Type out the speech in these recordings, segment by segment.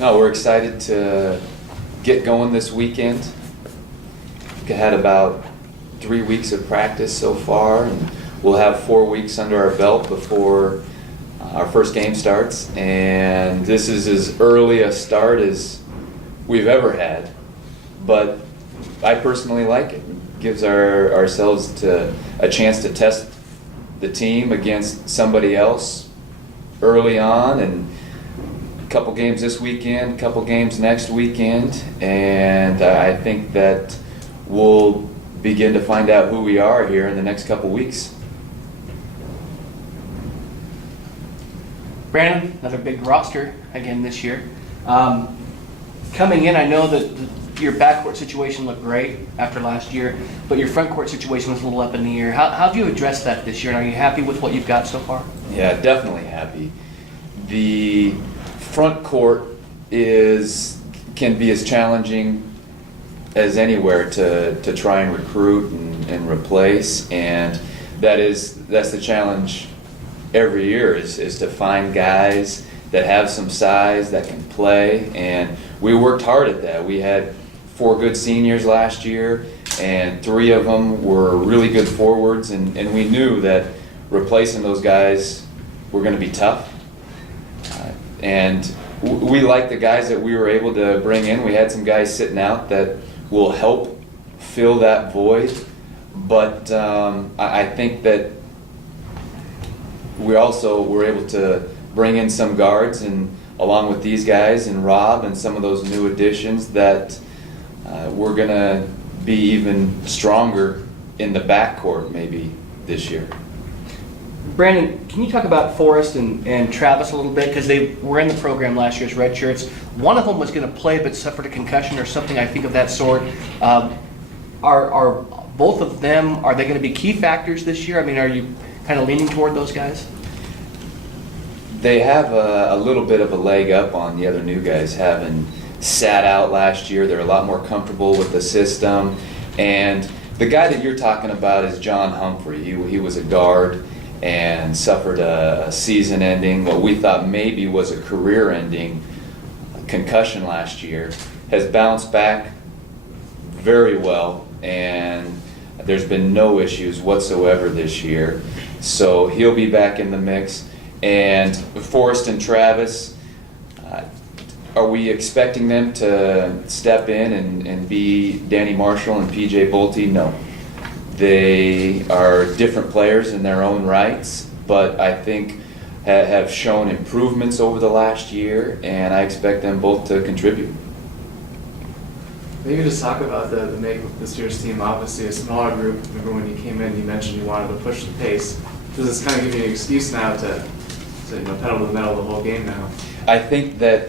No, we're excited to get going this weekend. We had about 3 weeks of practice so far, and we'll have 4 weeks under our belt before our first game starts. And this is as early a start as we've ever had, but I personally like it. It gives ourselves a chance to test the team against somebody else early on, and a couple games this weekend, a couple games next weekend, and I think that we'll begin to find out who we are here in the next couple weeks. Brandon, another big roster again this year. Coming in, I know that your backcourt situation looked great after last year, but your frontcourt situation was a little up in the air. How do you address that this year, and are you happy with what you've got so far? Yeah, definitely happy. The front court can be as challenging as anywhere to try and recruit and replace, and that's the challenge every year is to find guys that have some size that can play, and we worked hard at that. We had 4 good seniors last year, and 3 of them were really good forwards, and we knew that replacing those guys were going to be tough. And we like the guys that we were able to bring in. We had some guys sitting out that will help fill that void, but I think that we also were able to bring in some guards, and along with these guys and Rob and some of those new additions, that we're going to be even stronger in the backcourt maybe this year. Brandon, can you talk about Forrest and Travis a little bit? Because they were in the program last year as redshirts. One of them was going to play but suffered a concussion or something, I think, of that sort. Are both of them, are they going to be key factors this year? I mean, are you kind of leaning toward those guys? They have a little bit of a leg up on the other new guys, having sat out last year. They're a lot more comfortable with the system. And the guy that you're talking about is John Humphrey. He was a guard and suffered a season-ending, what we thought maybe was a career-ending concussion last year. Has bounced back very well, and there's been no issues whatsoever this year. So he'll be back in the mix. And Forrest and Travis, are we expecting them to step in and be Danny Marshall and PJ Bolte? No. They are different players in their own rights, but I think have shown improvements over the last year, and I expect them both to contribute. Maybe just talk about the make of this year's team. Obviously a smaller group. Remember when you came in, you mentioned you wanted to push the pace. Does this kind of give you an excuse now to pedal to the metal the whole game now? I think that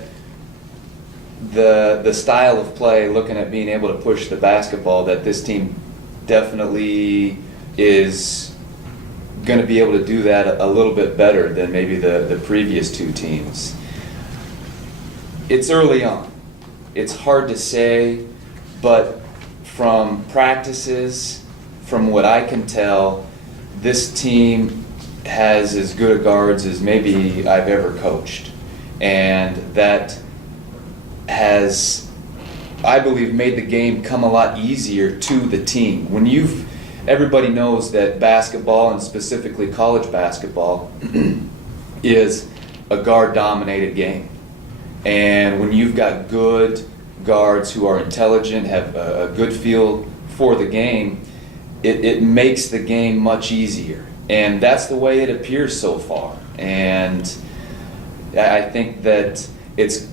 the style of play, looking at being able to push the basketball, that this team definitely is going to be able to do that a little bit better than maybe the previous 2 teams. It's early on. It's hard to say, but from practices, from what I can tell, this team has as good a guards as maybe I've ever coached. And that has, I believe, made the game come a lot easier to the team. Everybody knows that basketball, and specifically college basketball, is a guard-dominated game. And when you've got good guards who are intelligent, have a good feel for the game, it makes the game much easier. And that's the way it appears so far. And I think that it's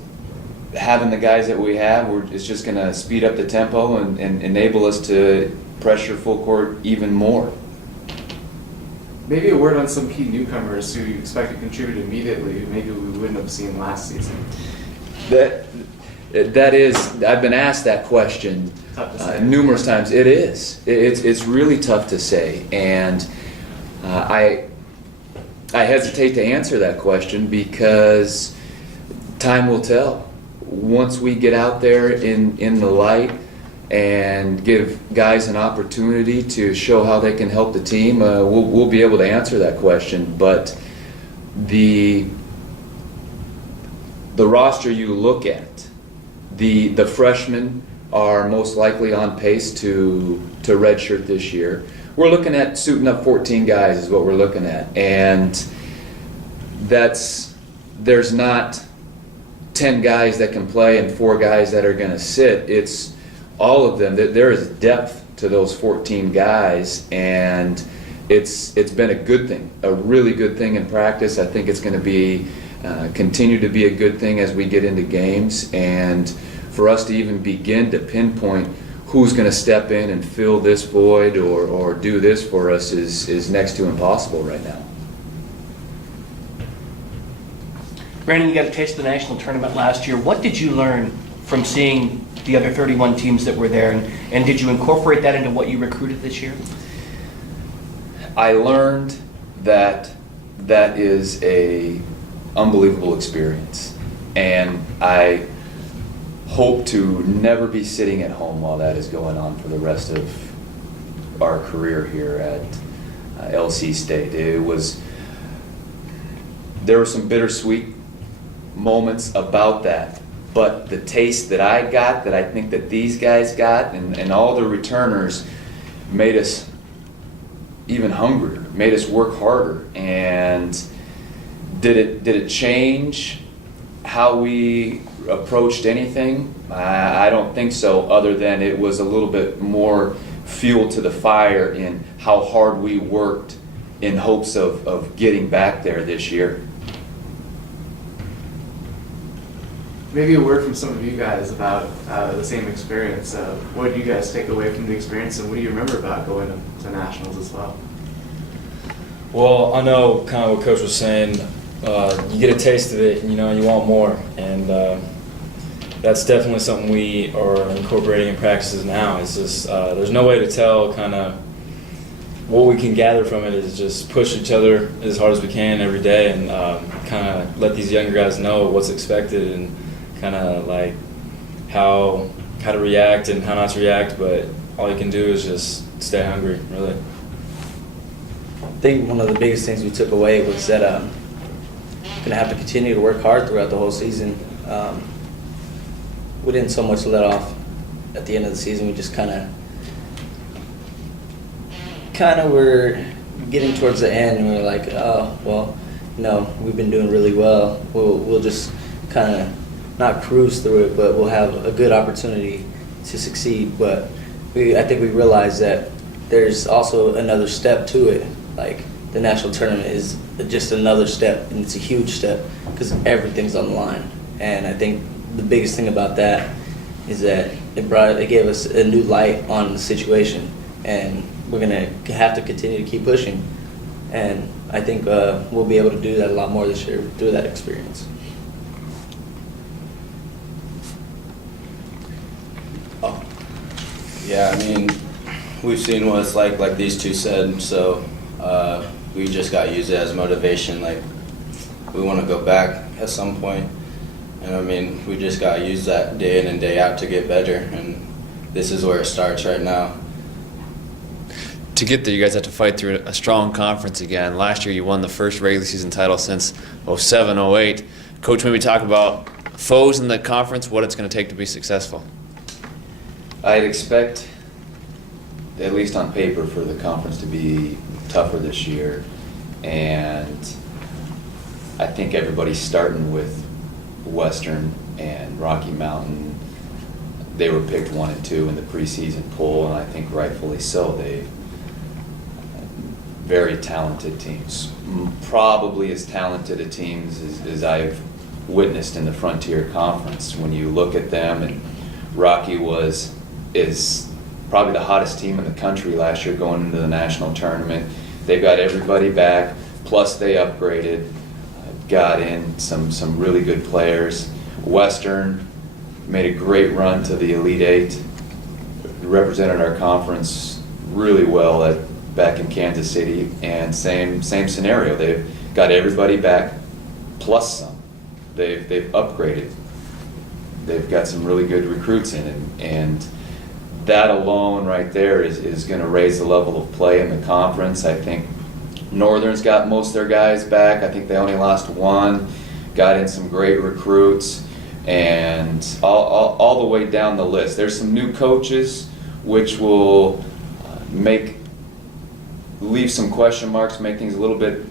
having the guys that we have, it's just going to speed up the tempo and enable us to pressure full court even more. Maybe a word on some key newcomers who you expect to contribute immediately, maybe we wouldn't have seen last season. That is, I've been asked that question numerous times. It is. It's really tough to say, and I hesitate to answer that question because time will tell. Once we get out there in the light and give guys an opportunity to show how they can help the team, we'll be able to answer that question. But the roster you look at, the freshmen are most likely on pace to redshirt this year. We're looking at suiting up 14 guys is what we're looking at, and there's not 10 guys that can play and 4 guys that are going to sit. It's all of them. There is depth to those 14 guys, and it's been a good thing, a really good thing in practice. I think it's going to be continue to be a good thing as we get into games, and for us to even begin to pinpoint who's going to step in and fill this void or do this for us is next to impossible right now. Brandon, you got a taste of the national tournament last year. What did you learn from seeing the other 31 teams that were there, and did you incorporate that into what you recruited this year? I learned that is a unbelievable experience, and I hope to never be sitting at home while that is going on for the rest of our career here at LC State. There were some bittersweet moments about that, but the taste that I got, that I think that these guys got, and all the returners made us even hungrier, made us work harder. And did it change how we approached anything? I don't think so, other than it was a little bit more fuel to the fire in how hard we worked in hopes of getting back there this year. Maybe a word from some of you guys about the same experience. What did you guys take away from the experience, and what do you remember about going to nationals as well? Well, I know kind of what Coach was saying. You get a taste of it, and you want more, and that's definitely something we are incorporating in practices now. It's just there's no way to tell kind of what we can gather from it. Is just push each other as hard as we can every day, and kind of let these younger guys know what's expected and kind of like how to react and how not to react. But all you can do is just stay hungry, really. I think one of the biggest things we took away was that we're going to have to continue to work hard throughout the whole season. We didn't so much let off at the end of the season. We just kind of were getting towards the end, and we were like, oh, well, we've been doing really well. We'll just kind of not cruise through it, but we'll have a good opportunity to succeed. But I think we realized that there's also another step to it. Like, the national tournament is just another step, and it's a huge step because everything's on the line. And I think the biggest thing about that is that it gave us a new light on the situation, and we're gonna have to continue to keep pushing. And I think we'll be able to do that a lot more this year through that experience. Oh. Yeah, I mean, we've seen what it's like these two said, so we just got to use it as motivation. Like, we want to go back at some point, and I mean, we just got to use that day in and day out to get better, and this is where it starts right now. To get there, you guys have to fight through a strong conference again. Last year, you won the first regular season title since 07, 08. Coach, maybe talk about foes in the conference, what it's going to take to be successful. I'd expect, at least on paper, for the conference to be tougher this year, and I think everybody's starting with Western and Rocky Mountain. They were picked 1 and 2 in the preseason poll, and I think rightfully so. They're very talented teams, probably as talented a teams as I've witnessed in the Frontier Conference. When you look at them, and Rocky is probably the hottest team in the country last year going into the national tournament. They've got everybody back, plus they upgraded, got in some really good players. Western made a great run to the Elite Eight, represented our conference really well back in Kansas City, and same scenario. They've got everybody back, plus some. They've upgraded. They've got some really good recruits in it, and that alone right there is going to raise the level of play in the conference. I think Northern's got most of their guys back. I think they only lost 1. got in some great recruits, and all the way down the list. There's some new coaches which will leave some question marks, make things a little bit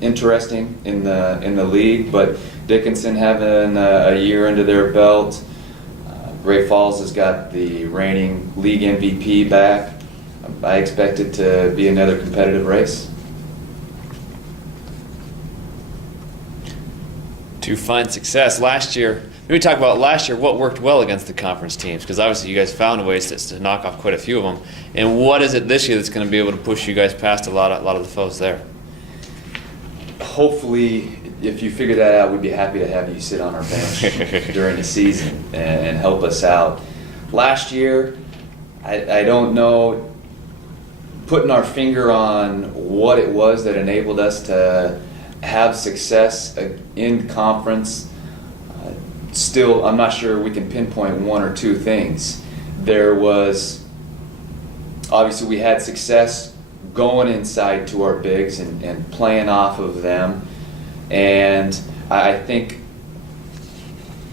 interesting in the league. But Dickinson having a year under their belt, Great Falls has got the reigning league MVP back. I expect it to be another competitive race. To find success last year, maybe talk about last year, what worked well against the conference teams, because obviously you guys found ways to knock off quite a few of them. And what is it this year that's going to be able to push you guys past a lot of the foes there? Hopefully, if you figure that out, we'd be happy to have you sit on our bench during the season and help us out. Last year, I don't know, putting our finger on what it was that enabled us to have success in conference. Still, I'm not sure we can pinpoint one or two things. There was, obviously we had success going inside to our bigs and playing off of them. And I think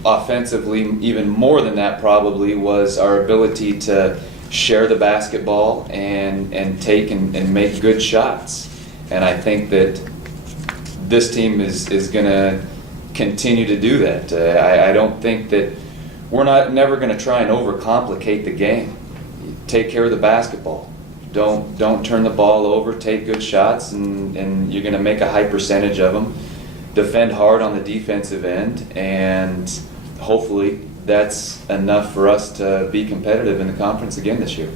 offensively, even more than that probably, was our ability to share the basketball and take and make good shots. And I think that this team is going to continue to do that. I don't think that we're never going to try and overcomplicate the game. Take care of the basketball. Don't turn the ball over. Take good shots, and you're going to make a high percentage of them. Defend hard on the defensive end, and hopefully that's enough for us to be competitive in the conference again this year.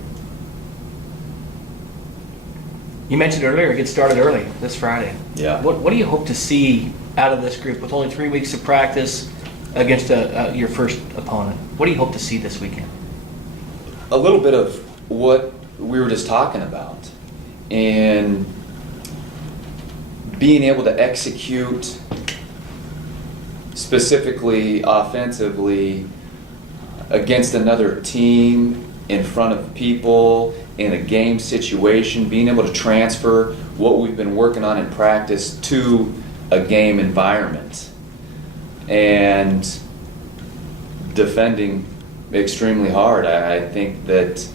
You mentioned earlier it gets started early this Friday. Yeah. What do you hope to see out of this group with only 3 weeks of practice against your first opponent? What do you hope to see this weekend? A little bit of what we were just talking about, and being able to execute specifically offensively against another team in front of people in a game situation, being able to transfer what we've been working on in practice to a game environment, and defending extremely hard. I think that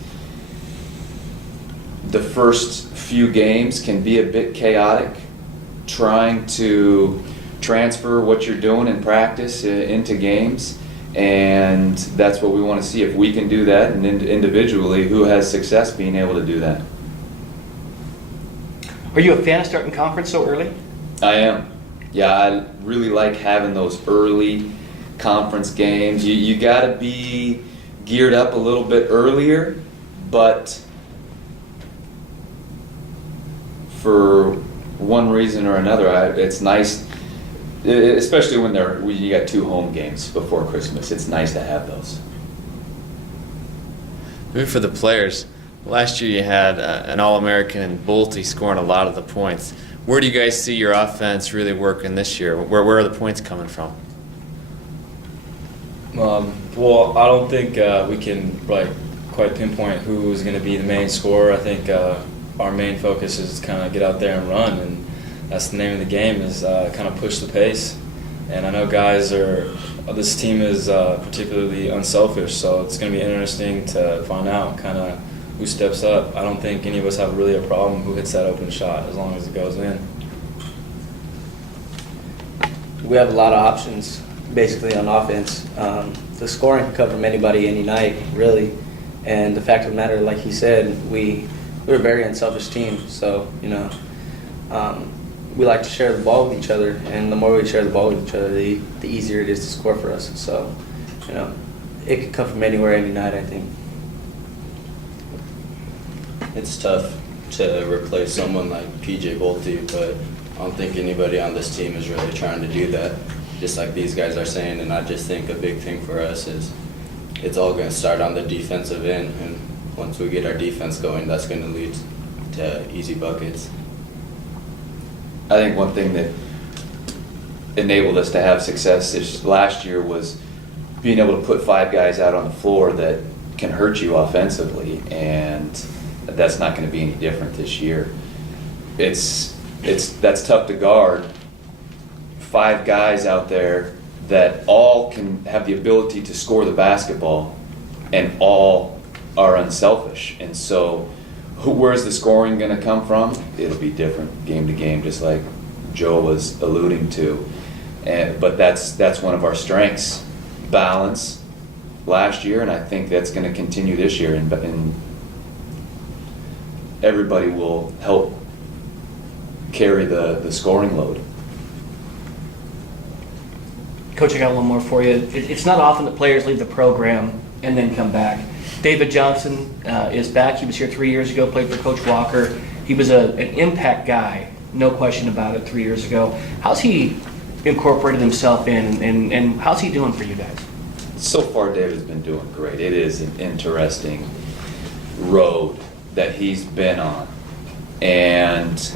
the first few games can be a bit chaotic, trying to transfer what you're doing in practice into games, and that's what we want to see. If we can do that, and individually, who has success being able to do that. Are you a fan of starting conference so early? I am. Yeah, I really like having those early conference games. You got to be geared up a little bit earlier, but for one reason or another, it's nice, especially when you got 2 home games before Christmas. It's nice to have those. Maybe for the players, last year you had an All-American in Bolte scoring a lot of the points. Where do you guys see your offense really working this year? Where are the points coming from? Well, I don't think we can quite pinpoint who's going to be the main scorer. I think our main focus is kind of get out there and run, and that's the name of the game, is kind of push the pace. And I know this team is particularly unselfish, so it's going to be interesting to find out kind of who steps up. I don't think any of us have really a problem who hits that open shot as long as it goes in. We have a lot of options basically on offense. The scoring can come from anybody, any night, really. And the fact of the matter, like he said, we're a very unselfish team. So, we like to share the ball with each other, and the more we share the ball with each other, the easier it is to score for us. So, it could come from anywhere, any night, I think. It's tough to replace someone like PJ Bolte, but I don't think anybody on this team is really trying to do that, just like these guys are saying. And I just think a big thing for us is it's all going to start on the defensive end, and once we get our defense going, that's going to lead to easy buckets. I think one thing that enabled us to have success last year was being able to put 5 guys out on the floor that can hurt you offensively, and that's not going to be any different this year. That's tough to guard 5 guys out there that all can have the ability to score the basketball and all are unselfish. And so where's the scoring going to come from? It'll be different game to game, just like Joe was alluding to. But that's one of our strengths, balance last year, and I think that's going to continue this year. And everybody will help carry the scoring load. Coach, I got one more for you. It's not often that players leave the program and then come back. David Johnson is back. He was here 3 years ago, played for Coach Walker. He was an impact guy, no question about it, 3 years ago. How's he incorporated himself in, and how's he doing for you guys? So far, David's been doing great. It is an interesting road that he's been on. And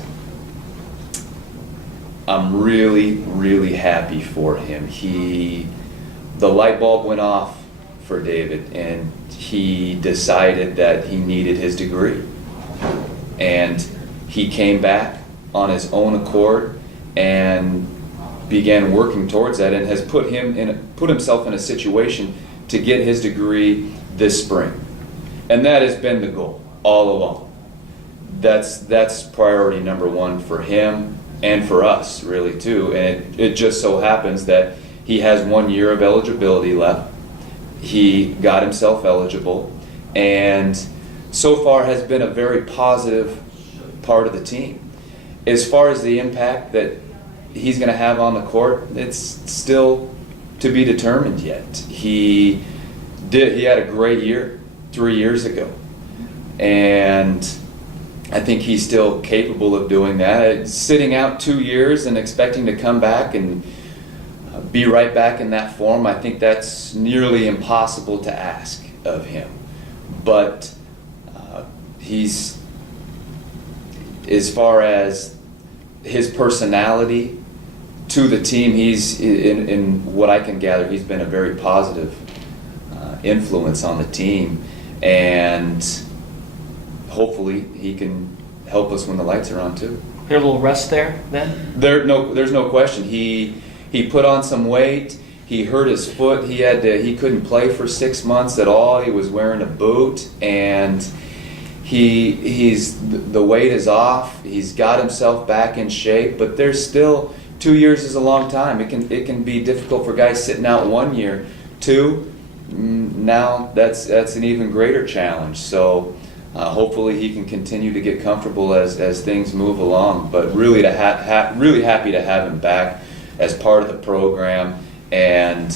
I'm really, really happy for him. The light bulb went off for David, and he decided that he needed his degree. And he came back on his own accord and began working towards that, and has put himself in a situation to get his degree this spring. And that has been the goal all along. That's priority number one for him and for us, really, too. And it just so happens that he has 1 year of eligibility left. He got himself eligible, and so far has been a very positive part of the team. As far as the impact that he's going to have on the court, it's still to be determined yet. He had a great year 3 years ago, and I think he's still capable of doing that. Sitting out 2 years and expecting to come back and be right back in that form, I think that's nearly impossible to ask of him. But he's, as far as his personality to the team, he's, in what I can gather, he's been a very positive influence on the team, and hopefully he can help us when the lights are on too. There a little rust there then? There's no question. He put on some weight. He hurt his foot. He couldn't play for 6 months at all. He was wearing a boot, and the weight is off. He's got himself back in shape, but there's still 2 years is a long time. It can be difficult for guys sitting out 1 year. 2, now that's an even greater challenge. So hopefully he can continue to get comfortable as things move along. But really really happy to have him back as part of the program, and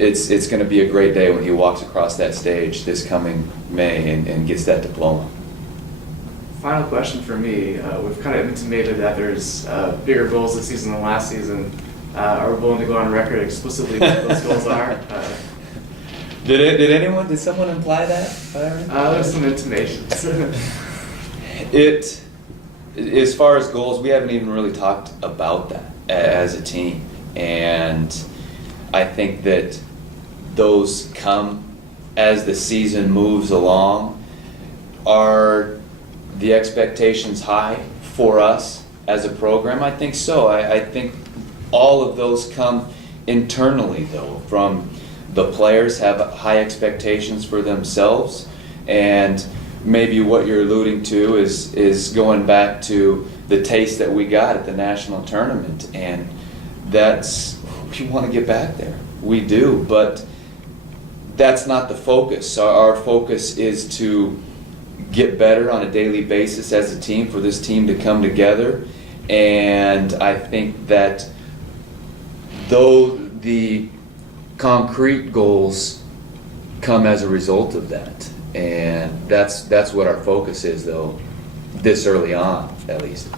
it's going to be a great day when he walks across that stage this coming May and gets that diploma. Final question for me. We've kind of intimated that there's bigger goals this season than last season. Are we willing to go on record explicitly what those goals are? Did someone imply that, Byron? There's some intimations. As far as goals, we haven't even really talked about that as a team, and I think that those come as the season moves along. Are the expectations high for us as a program? I think so. I think all of those come internally, though, from the players have high expectations for themselves, and maybe what you're alluding to is going back to the taste that we got at the national tournament, and we want to get back there. We do, but that's not the focus. Our focus is to get better on a daily basis as a team, for this team to come together, and I think that though the concrete goals come as a result of that, and that's what our focus is, though, this early on, at least.